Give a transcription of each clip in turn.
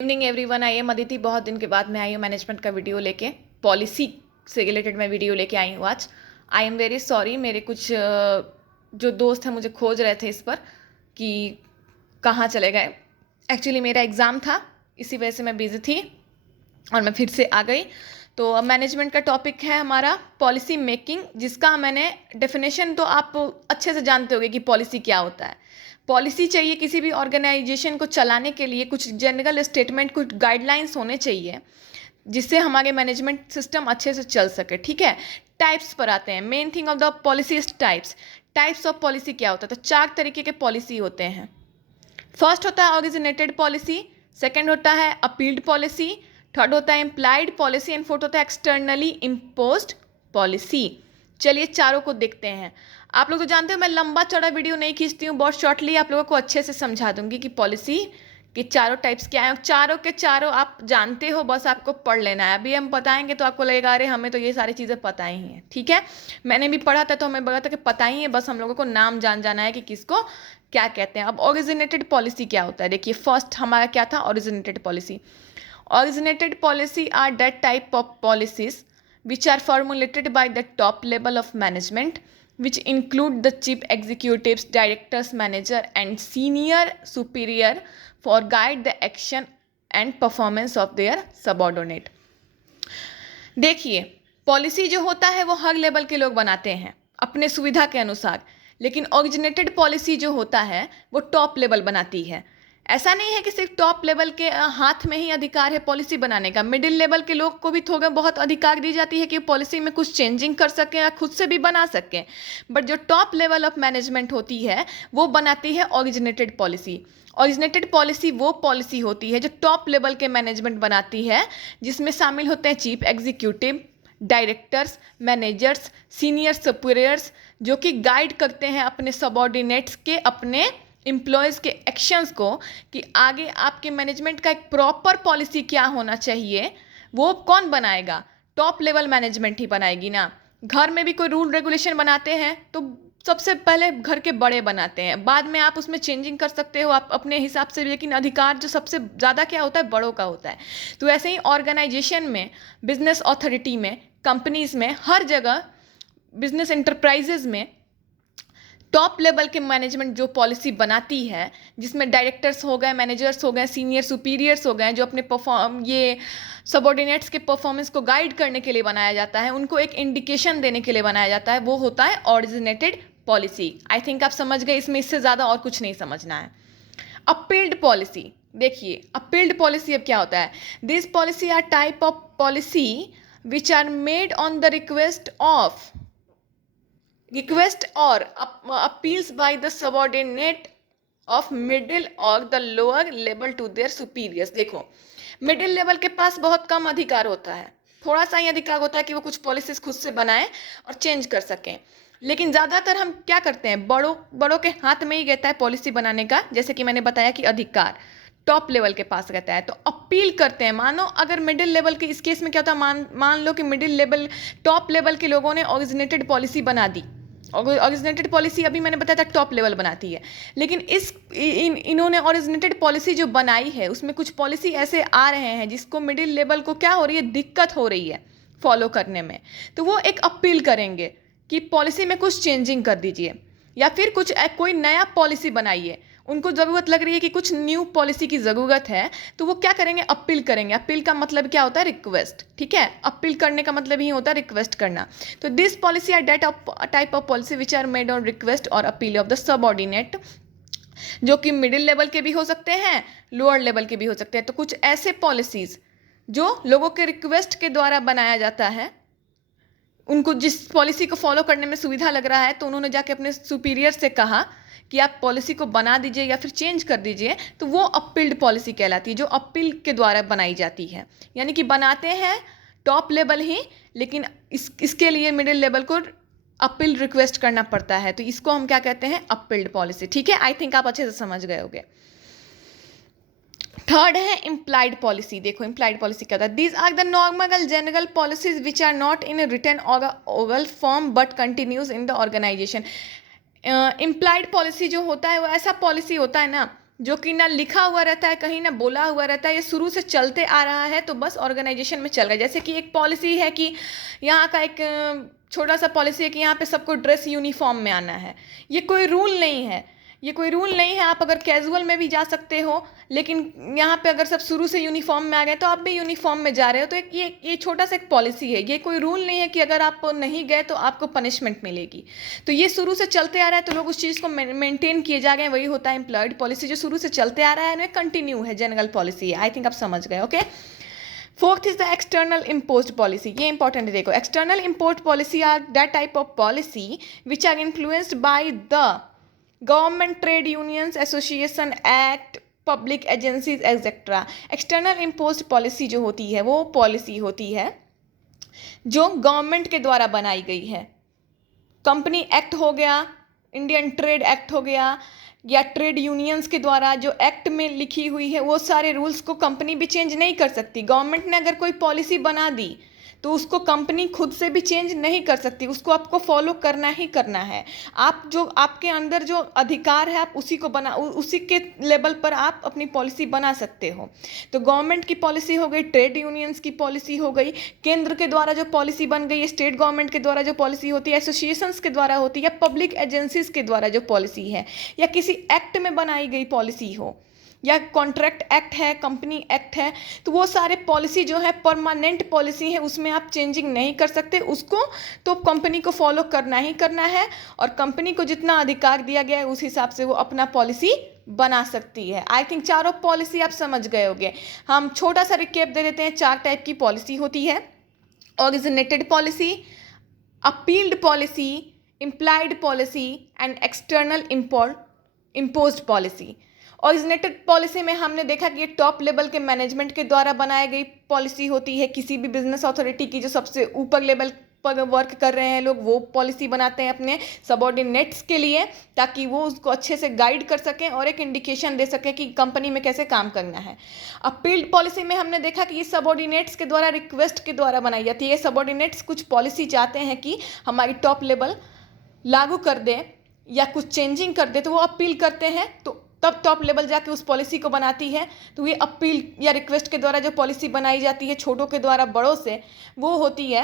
Evening everyone, I am Aditi. बहुत दिन के बाद मैं आई हूँ मैनेजमेंट का वीडियो लेके, पॉलिसी से रिलेटेड मैं वीडियो लेके आई हूँ आज। आई एम वेरी सॉरी, मेरे कुछ जो दोस्त हैं मुझे खोज रहे थे इस पर कि कहाँ चले गए। एक्चुअली मेरा एग्ज़ाम था, इसी वजह से मैं बिज़ी थी और मैं फिर से आ गई। तो अब मैनेजमेंट का टॉपिक है हमारा पॉलिसी मेकिंग, जिसका मैंने डेफिनेशन तो आप अच्छे से जानते होंगे कि पॉलिसी क्या होता है। पॉलिसी चाहिए किसी भी ऑर्गेनाइजेशन को चलाने के लिए, कुछ जनरल स्टेटमेंट, कुछ गाइडलाइंस होने चाहिए जिससे हमारे मैनेजमेंट सिस्टम अच्छे से चल सके। ठीक है, टाइप्स पर आते हैं। Main thing of the policy is types. Types of policy क्या होता है? तो 4 तरीके के पॉलिसी होते हैं। फर्स्ट होता है ओरिजिनेटेड पॉलिसी, सेकेंड होता है अपील्ड पॉलिसी, थर्ड होता है इम्प्लाइड पॉलिसी एंड फोर्थ होता है एक्सटर्नली इम्पोज्ड पॉलिसी। चलिए चारों को देखते हैं। आप लोग तो जानते हो मैं लंबा चौड़ा वीडियो नहीं खींचती हूँ, बहुत शॉर्टली आप लोगों को अच्छे से समझा दूंगी कि पॉलिसी के चारों टाइप्स क्या हैं। चारों के चारों आप जानते हो, बस आपको पढ़ लेना है। अभी हम बताएंगे तो आपको लगेगा अरे हमें तो ये सारी चीज़ें पता ही हैं। ठीक है, मैंने भी पढ़ा था तो हमें लगा था कि पता ही है, बस हम लोगों को नाम जान जाना है कि किसको क्या कहते हैं। अब ओरिजिनेटेड पॉलिसी क्या होता है? देखिए, फर्स्ट हमारा क्या था? Originated policy. Originated policy are that type of policies which are formulated by the top level of management, which include the chief executives, directors, manager, and senior superior for guide the action and performance of their subordinate. देखिए, policy जो होता है वो हर level के लोग बनाते हैं अपने सुविधा के अनुसार, लेकिन ओरिजिनेटेड पॉलिसी जो होता है वो टॉप लेवल बनाती है। ऐसा नहीं है कि सिर्फ टॉप लेवल के हाथ में ही अधिकार है पॉलिसी बनाने का। मिडिल लेवल के लोग को भी थोड़ा बहुत अधिकार दी जाती है कि पॉलिसी में कुछ चेंजिंग कर सकें या खुद से भी बना सकें। बट जो टॉप लेवल ऑफ मैनेजमेंट होती है वो बनाती है ओरिजिनेटेड पॉलिसी। ओरिजिनेटेड पॉलिसी वो पॉलिसी होती है जो टॉप लेवल के मैनेजमेंट बनाती है, जिसमें शामिल होते हैं chief executive, directors, managers, senior superiors, जो कि गाइड करते हैं अपने सबॉर्डिनेट्स के, अपने एम्प्लॉयज़ के एक्शंस को कि आगे आपके मैनेजमेंट का एक प्रॉपर पॉलिसी क्या होना चाहिए। वो कौन बनाएगा? टॉप लेवल मैनेजमेंट ही बनाएगी ना। घर में भी कोई रूल रेगुलेशन बनाते हैं तो सबसे पहले घर के बड़े बनाते हैं, बाद में आप उसमें चेंजिंग कर सकते हो आप अपने हिसाब से, लेकिन अधिकार जो सबसे ज़्यादा क्या होता है? बड़ों का होता है। तो ऐसे ही ऑर्गेनाइजेशन में, बिजनेस अथॉरिटी में, कंपनीज में, हर जगह बिजनेस एंटरप्राइजेज में टॉप लेवल के मैनेजमेंट जो पॉलिसी बनाती है, जिसमें डायरेक्टर्स हो गए, मैनेजर्स हो गए, सीनियर सुपीरियर्स हो गए, जो अपने ये सबॉर्डिनेट्स के परफॉर्मेंस को गाइड करने के लिए बनाया जाता है, उनको एक इंडिकेशन देने के लिए बनाया जाता है, वो होता है ओरिजिनेटेड पॉलिसी। आई थिंक आप समझ गए, इसमें इससे ज़्यादा और कुछ नहीं समझना है। अपील्ड पॉलिसी, देखिए अपील्ड पॉलिसी अब क्या होता है? This policy are type of policy which are made on the request or appeals by the subordinate of middle or the lower level to their superiors। देखो, मिडिल लेवल के पास बहुत कम अधिकार होता है, थोड़ा सा ही अधिकार होता है कि वो कुछ पॉलिसीज खुद से बनाएं और चेंज कर सकें। लेकिन ज़्यादातर हम क्या करते हैं? बड़ों बड़ों के हाथ में ही रहता है पॉलिसी बनाने का। जैसे कि मैंने बताया कि अधिकार टॉप लेवल के पास रहता है, तो अपील करते हैं। मानो अगर मिडिल लेवल के, इस केस में क्या होता है, मान लो कि मिडिल लेवल, टॉप लेवल के लोगों ने ओरिजिनेटेड पॉलिसी बना दी। ओरिजिनेटेड पॉलिसी अभी मैंने बताया था टॉप लेवल बनाती है, लेकिन इन्होंने ओरिजिनेटेड पॉलिसी जो बनाई है उसमें कुछ पॉलिसी ऐसे आ रहे हैं जिसको मिडिल लेवल को क्या हो रही है? दिक्कत हो रही है फॉलो करने में। तो वो एक अपील करेंगे कि पॉलिसी में कुछ चेंजिंग कर दीजिए, या फिर कुछ कोई नया पॉलिसी बनाइए। उनको ज़रूरत लग रही है कि कुछ न्यू पॉलिसी की ज़रूरत है, तो वो क्या करेंगे? अपील करेंगे। अपील का मतलब क्या होता है? रिक्वेस्ट। ठीक है, अपील करने का मतलब ही होता है रिक्वेस्ट करना। तो this policy are that of type of policy which are made on request और अपील ऑफ द सबऑर्डिनेट, जो कि मिडिल लेवल के भी हो सकते हैं, लोअर लेवल के भी हो सकते हैं। तो कुछ ऐसे पॉलिसीज जो लोगों के रिक्वेस्ट के द्वारा बनाया जाता है, उनको जिस पॉलिसी को फॉलो करने में सुविधा लग रहा है, तो उन्होंने जाके अपने सुपीरियर से कहा कि आप पॉलिसी को बना दीजिए या फिर चेंज कर दीजिए, तो वो अपील्ड पॉलिसी कहलाती है, जो अपील के द्वारा बनाई जाती है। यानी कि बनाते हैं टॉप लेवल ही, लेकिन इसके लिए मिडिल लेवल को अपील रिक्वेस्ट करना पड़ता है, तो इसको हम क्या कहते हैं? Appealed policy. ठीक है, आई थिंक आप अच्छे से समझ गए होंगे। थर्ड है इम्प्लाइड पॉलिसी। देखो इम्प्लाइड पॉलिसी क्या होता है? These are the normal general policies which are not in written or oral form but continues in the organisation. Implied policy जो होता है वो ऐसा पॉलिसी होता है ना जो कि ना लिखा हुआ रहता है कहीं, ना बोला हुआ रहता है, ये शुरू से चलते आ रहा है, तो बस ऑर्गेनाइजेशन में चल रहा है। जैसे कि एक पॉलिसी है कि यहाँ का एक छोटा सा पॉलिसी है कि यहाँ पे सबको ड्रेस यूनिफॉर्म में आना है। ये कोई रूल नहीं है, ये कोई रूल नहीं है। आप अगर कैजुअल में भी जा सकते हो, लेकिन यहाँ पे अगर सब शुरू से यूनिफॉर्म में आ गए तो आप भी यूनिफॉर्म में जा रहे हो। तो एक ये छोटा सा एक पॉलिसी है, ये कोई रूल नहीं है कि अगर आप नहीं गए तो आपको पनिशमेंट मिलेगी। तो ये शुरू से चलते आ रहा है, तो लोग उस चीज़ को मेंटेन किए जा गए। वही होता है एम्प्लॉयड पॉलिसी, जो शुरू से चलते आ रहा है ना, कंटिन्यू है, जनरल पॉलिसी है। आई थिंक आप समझ गए। Okay, fourth is the external imposed policy. ये इंपॉर्टेंट है, देखो। External imposed policy are that type of policy which are influenced by the government, trade unions, association, act, public agencies etcetera. External imposed policy जो होती है वो policy होती है जो गवर्नमेंट के द्वारा बनाई गई है। कंपनी एक्ट हो गया, इंडियन ट्रेड एक्ट हो गया, या ट्रेड यूनियंस के द्वारा जो एक्ट में लिखी हुई है, वो सारे रूल्स को कंपनी भी चेंज नहीं कर सकती। गवर्नमेंट ने अगर कोई पॉलिसी बना दी तो उसको कंपनी खुद से भी चेंज नहीं कर सकती, उसको आपको फॉलो करना ही करना है। आप जो आपके अंदर जो अधिकार है आप उसी को उसी के लेवल पर आप अपनी पॉलिसी बना सकते हो। तो गवर्नमेंट की पॉलिसी हो गई, ट्रेड यूनियंस की पॉलिसी हो गई, केंद्र के द्वारा जो पॉलिसी बन गई है, स्टेट गवर्नमेंट के द्वारा जो पॉलिसी होती है, एसोसिएशंस के द्वारा होती है, या पब्लिक एजेंसीज के द्वारा जो पॉलिसी है, या किसी एक्ट में बनाई गई पॉलिसी हो, या कॉन्ट्रैक्ट एक्ट है, कंपनी एक्ट है, तो वो सारे पॉलिसी जो है परमानेंट पॉलिसी है, उसमें आप चेंजिंग नहीं कर सकते। उसको तो कंपनी को फॉलो करना ही करना है, और कंपनी को जितना अधिकार दिया गया है उस हिसाब से वो अपना पॉलिसी बना सकती है। आई थिंक चारों पॉलिसी आप समझ गए होंगे। हम छोटा सा रिकेप दे देते हैं। 4 टाइप की पॉलिसी होती है: originated policy, appealed policy, implied policy and external imposed policy. Originated policy में हमने देखा कि ये टॉप लेवल के मैनेजमेंट के द्वारा बनाई गई पॉलिसी होती है। किसी भी बिजनेस अथॉरिटी की जो सबसे ऊपर लेवल पर वर्क कर रहे हैं लोग, वो पॉलिसी बनाते हैं अपने सबऑर्डिनेट्स के लिए, ताकि वो उसको अच्छे से गाइड कर सकें और एक इंडिकेशन दे सकें कि कंपनी में कैसे काम करना है। अपील्ड पॉलिसी में हमने देखा कि ये सबऑर्डिनेट्स के द्वारा, रिक्वेस्ट के द्वारा बनाई जाती है। ये सबऑर्डिनेट्स कुछ पॉलिसी चाहते हैं कि हमारी टॉप लेवल लागू कर दे या कुछ चेंजिंग कर दे, तो वो अपील करते हैं, तो तब टॉप लेवल जाके उस पॉलिसी को बनाती है। तो ये अपील या रिक्वेस्ट के द्वारा जो पॉलिसी बनाई जाती है छोटों के द्वारा बड़ों से, वो होती है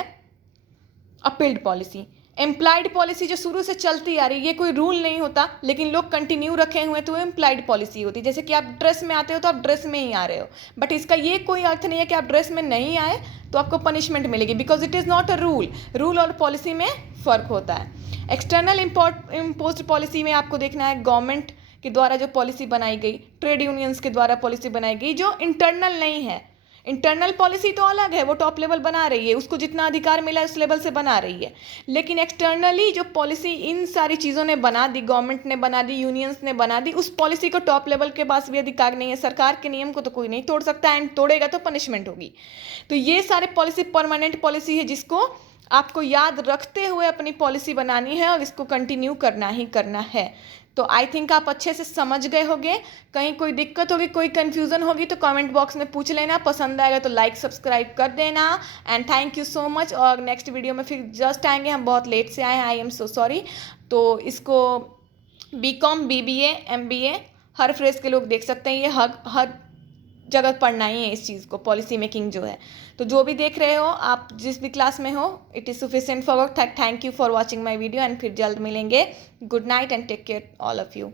अपील्ड पॉलिसी। एम्प्लॉयड पॉलिसी जो शुरू से चलती आ रही है, ये कोई रूल नहीं होता लेकिन लोग कंटिन्यू रखे हुए हैं, तो एम्प्लॉयड पॉलिसी होती है। जैसे कि आप ड्रेस में आते हो तो आप ड्रेस में ही आ रहे हो, बट इसका ये कोई अर्थ नहीं है कि आप ड्रेस में नहीं आए तो आपको पनिशमेंट मिलेगी, because it is not a rule. Rule और पॉलिसी में फ़र्क होता है। एक्सटर्नल इम्पोज्ड पॉलिसी में आपको देखना है गवर्नमेंट के द्वारा जो पॉलिसी बनाई गई, ट्रेड यूनियंस के द्वारा पॉलिसी बनाई गई, जो इंटरनल नहीं है। इंटरनल पॉलिसी तो अलग है, वो टॉप लेवल बना रही है, उसको जितना अधिकार मिला है उस लेवल से बना रही है। लेकिन एक्सटर्नली जो पॉलिसी इन सारी चीज़ों ने बना दी, गवर्नमेंट ने बना दी, यूनियंस ने बना दी, उस पॉलिसी को टॉप लेवल के पास भी अधिकार नहीं है। सरकार के नियम को तो कोई नहीं तोड़ सकता, एंड तोड़ेगा तो पनिशमेंट होगी। तो ये सारे पॉलिसी परमानेंट पॉलिसी है, जिसको आपको याद रखते हुए अपनी पॉलिसी बनानी है और इसको कंटिन्यू करना ही करना है। तो आई थिंक आप अच्छे से समझ गए होंगे। कहीं कोई दिक्कत होगी, कोई कन्फ्यूज़न होगी तो कमेंट बॉक्स में पूछ लेना। पसंद आएगा तो लाइक सब्सक्राइब कर देना, and thank you so much. और नेक्स्ट वीडियो में फिर जस्ट आएंगे, हम बहुत लेट से आए हैं, आई एम सो सॉरी। तो इसको BCom, BBA, MBA हर फ्रेज के लोग देख सकते हैं। ये हर जगह पढ़ना ही है इस चीज़ को, पॉलिसी मेकिंग जो है। तो जो भी देख रहे हो आप, जिस भी क्लास में हो, it is sufficient for work. Thank you for watching my video, and फिर जल्द मिलेंगे। Good night and take care all of you.